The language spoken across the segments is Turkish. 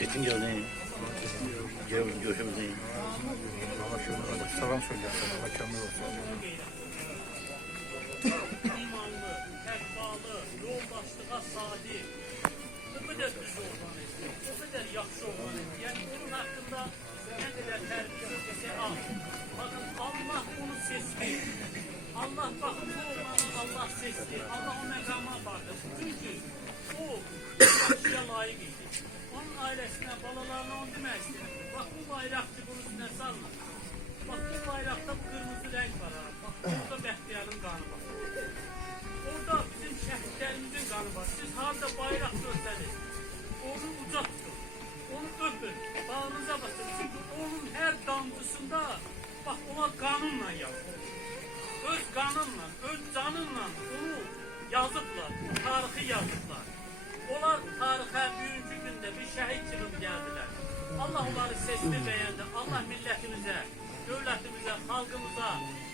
Yetin geldi. Görüşümüz değil. Selam söylüyorsun. Mükemmel olsun. İmanlı, tekvalı, yoldaşlığa sadi, o kadar düz olmanı istiyor, o kadar yaxşı olmanı istiyor. Yani onun hakkında ne kadar terbiyesi al. Bakın Allah onu seçti. Allah bakın bu oğlanı Allah seçti. Allah o mekama vardı. Çünkü o yaşlıya layık idi. Onun ailesine, balalarına onu demək istedim. Bak bu bayrakçı bunun üstüne salma. Bak bu bayrakta bu kırmızı renk var ha. Bak burada Bəxtiyarın kanı var. Orada bizim şəhidlərimizin kanı var. Siz harada bayrak göstərir. Onu uca tutun. Onu öpün. Bağınıza basın. Çünkü onun her damcısında bak ona kanunla yazılır. Öz kanunla, öz canınla onu yazıblar. O tarihi yazıblar. Onlar tarixə bugünkü gündə bir şəhid çıxıb gəldilər. Allah onları seçdi, beğendi. Allah millətimizə, dövlətimizə, xalqımıza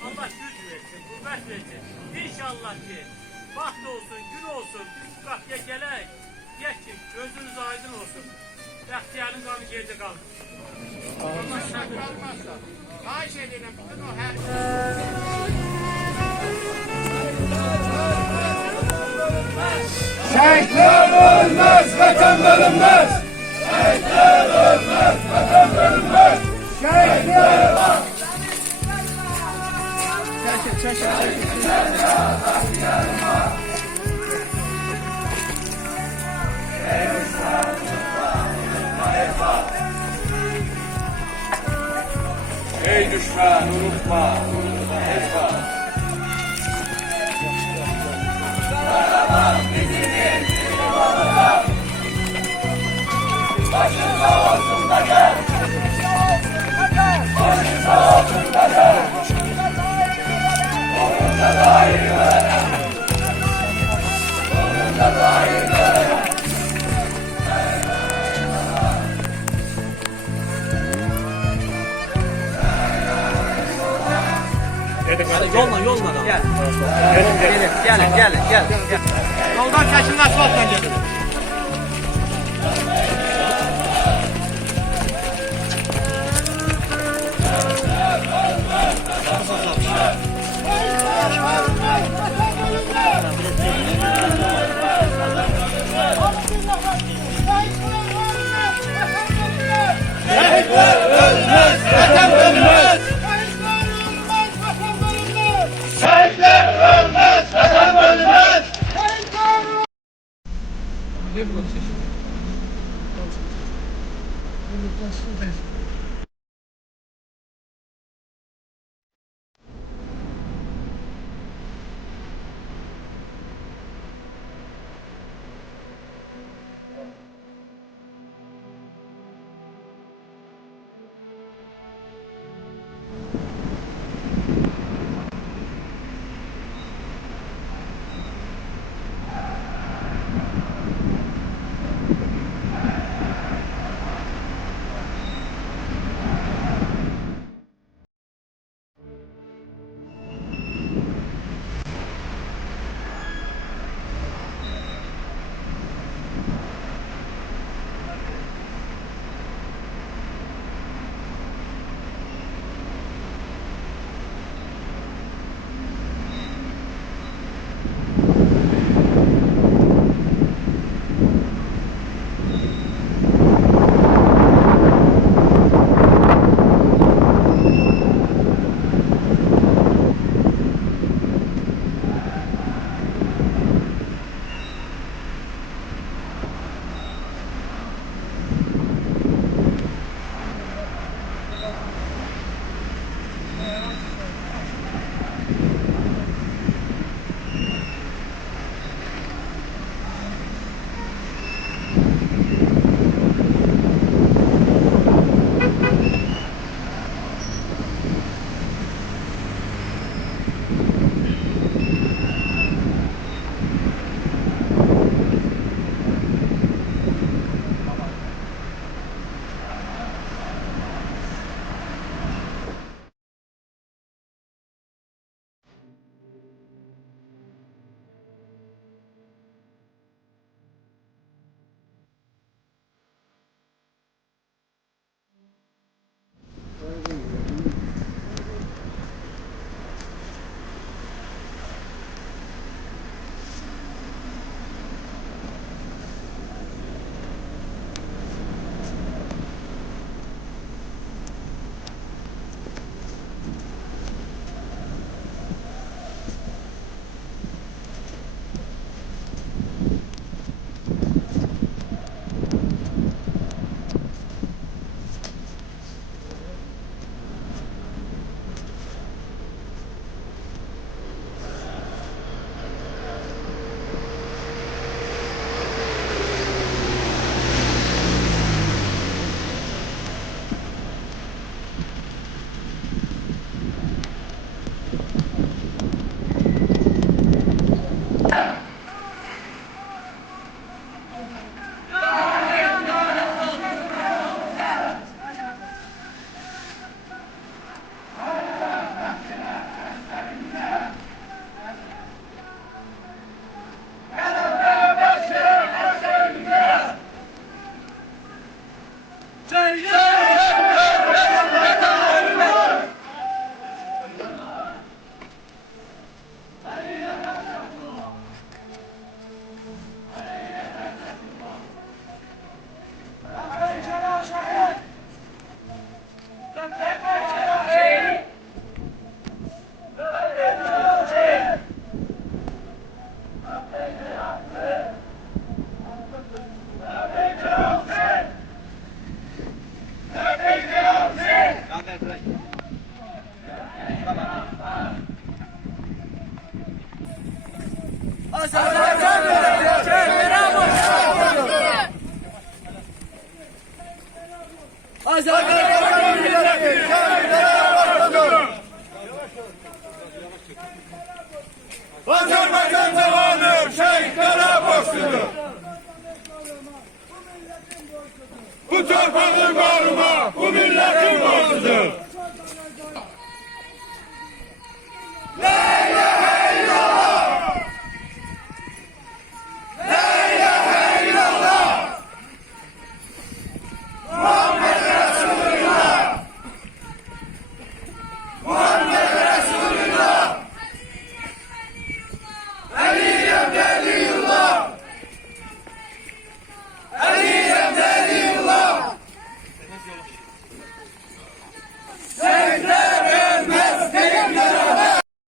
Allah güc versin, qüvvət versin. İnşallah ki, vaxt olsun, gün olsun, biz bu qapıya gələk, deyək ki, gözünüz aydın olsun. Bəxtiyarın qanı gecə qalır. Allah şəhid olmazsa, xahiş edirəm, bütün o hər... Şehitler ölmez, vatan bölünmez. Şehitler ölmez, vatan bölünmez. Şehitler ölmez. Ey düşman unutma, unutma hesap. Başında olsun da gel. Başında olsun da gel. Onunla dair verem. Onunla dair verem. Yolla. Gel. Yoldan çekin, asfaltla gelin. Şehitler ölmez, vatan bölünmez. Şehitler ölmez, vatan bölünmez. Ne bu?